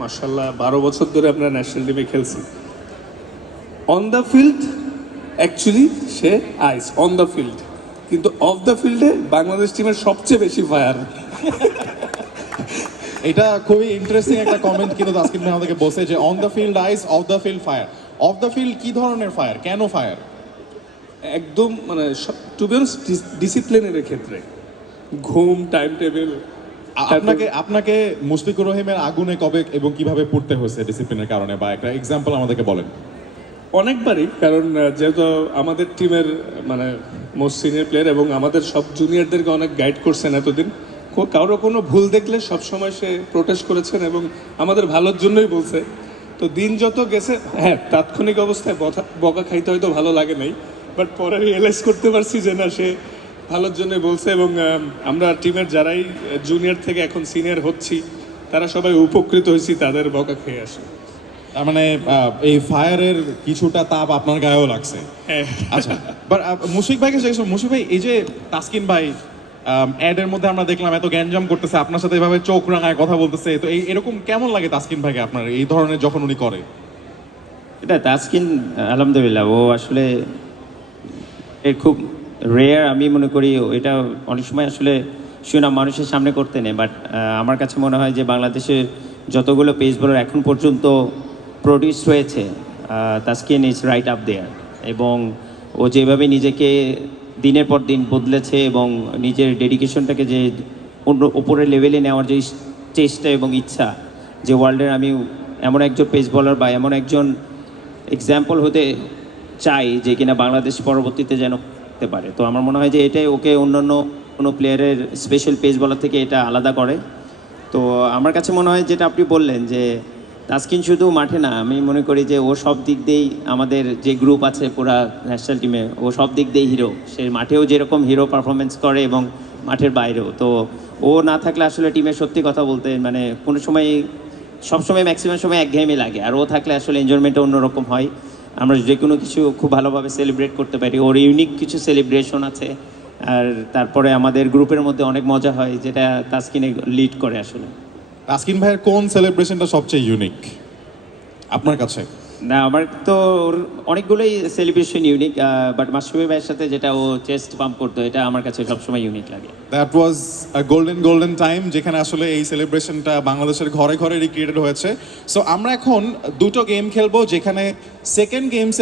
মাশাআল্লাহ 12 বছর ধরে আমরা ন্যাশনাল টিমে খেলছি। On the field actually say ice on the field, কিন্তু অফ দ্য ফিল্ডে বাংলাদেশ টিমের সবচেয়ে বেশি ফায়ার। এটা খুবই ইন্টারেস্টিং একটা কমেন্ট কিন্তু তাসকিন ভাই আমাদেরকে বলছে যে on the field ice, off the field fire. Off the field কি ধরনের ফায়ার, কেন ফায়ার? একদম মানে টু বি অনেস্ট ডিসিপ্লিনের ক্ষেত্রে ঘুম, টাইম টেবিল। আপনাকে মুশফিকুর রহিমের আগুনে কবে এবং কিভাবে পড়তে হয়েছে ডিসিপ্লিনের কারণে, বা একটা এক্সাম্পল আমাদেরকে বলেন। অনেকবারই, কারণ যেহেতু আমাদের টিমের মানে মোস্ট সিনিয়র প্লেয়ার এবং আমাদের সব জুনিয়রদেরকে অনেক গাইড করছেন এতদিন, কারো কোনো ভুল দেখলে সবসময় সে প্রোটেস্ট করেছেন এবং আমাদের ভালোর জন্যই বলছে। তো দিন যত গেছে, হ্যাঁ তাৎক্ষণিক অবস্থায় বকা খাইতে হয়তো ভালো লাগে নাই, বাট পরে রিয়েলাইজ করতে পারছি যে না, সে ভালোর জন্যই বলছে। এবং আমরা টিমের যারাই জুনিয়র থেকে এখন সিনিয়র হচ্ছি তারা সবাই উপকৃত হয়েছি তাদের বকা খেয়ে আসে। তার মানে এই ফায়ারের কিছুটা তাপ আপনার গায়েও লাগছে। হ্যাঁ। আচ্ছা, বাট মুশফিক ভাইকে জিজ্ঞেস করব, মুশফিক ভাই এই যে তাসকিন ভাই অ্যাডের মধ্যে আমরা দেখলাম এত গ্যাঞ্জাম করতেছে, আপনার সাথে এভাবে চোখ রাঙায় কথা বলতেছে, তো এরকম কেমন লাগে তাসকিন ভাইকে আপনার এই ধরনের যখন উনি করে? এটা তাসকিন আলহামদুলিল্লাহ, ও আসলে এর খুব রেয়ার আমি মনে করি। এটা অনেক সময় আসলে সুনাম মানুষের সামনে করতে নেই, বাট আমার কাছে মনে হয় যে বাংলাদেশের যতগুলো পেস বোলার এখন পর্যন্ত প্রডিউস হয়েছে, তাসকিন ইজ রাইট আপ দেয়ার। এবং ও যেভাবে নিজেকে দিনের পর দিন বদলেছে এবং নিজের ডেডিকেশনটাকে যে অন্য উপরের লেভেলে নেওয়ার যে চেষ্টা এবং ইচ্ছা, যে ওয়ার্ল্ডের আমি এমন একজন পেস বোলার বা এমন একজন এক্সাম্পল হতে চাই যে কিনা বাংলাদেশ পরবর্তীতে যেন করতে পারে। তো আমার মনে হয় যে এটাই ওকে অন্যান্য কোনো প্লেয়ারের স্পেশাল পেস বলার থেকে এটা আলাদা করে। তো আমার কাছে মনে হয় যেটা আপনি বললেন যে তাসকিন শুধু মাঠে না, আমি মনে করি যে ও সব দিক দিয়েই আমাদের যে গ্রুপ আছে পুরা ন্যাশনাল টিমে, ও সব দিক দিয়েই হিরো। সে মাঠেও যেরকম হিরো পারফরমেন্স করে এবং মাঠের বাইরেও। তো ও না থাকলে আসলে টিমের সত্যি কথা বলতে মানে কোনো সময়, সবসময় ম্যাক্সিমাম সময় একঘেয়েমি লাগে, আর ও থাকলে আসলে এনজয়মেন্টটা অন্যরকম হয়। আমরা যে কোনো কিছু খুব ভালোভাবে সেলিব্রেট করতে পারি, ওর ইউনিক কিছু সেলিব্রেশন আছে। আর তারপরে আমাদের গ্রুপের মধ্যে অনেক মজা হয়, যেটা তাসকিনে লিড করে আসলে। তাসকিন ভাইয়ের কোন সেলিব্রেশনটা সবচেয়ে ইউনিক আপনার কাছে? না, আমার তো ওর অনেকগুলোই সেলিব্রেশন ইউনিক, বাট মাশরুফি ভাইয়ের সাথে যেটা ও চেস্ট পাম্প করতো, এটা আমার কাছে সবসময় ইউনিক লাগে। That was a golden time, যেখানে আসলে এই সেলিব্রেশনটা বাংলাদেশের ঘরে ঘরে রিক্রিয়েটেড হয়েছে। সো আমরা এখন দুটো গেম খেলবো, যেখানে সেকেন্ড গেমস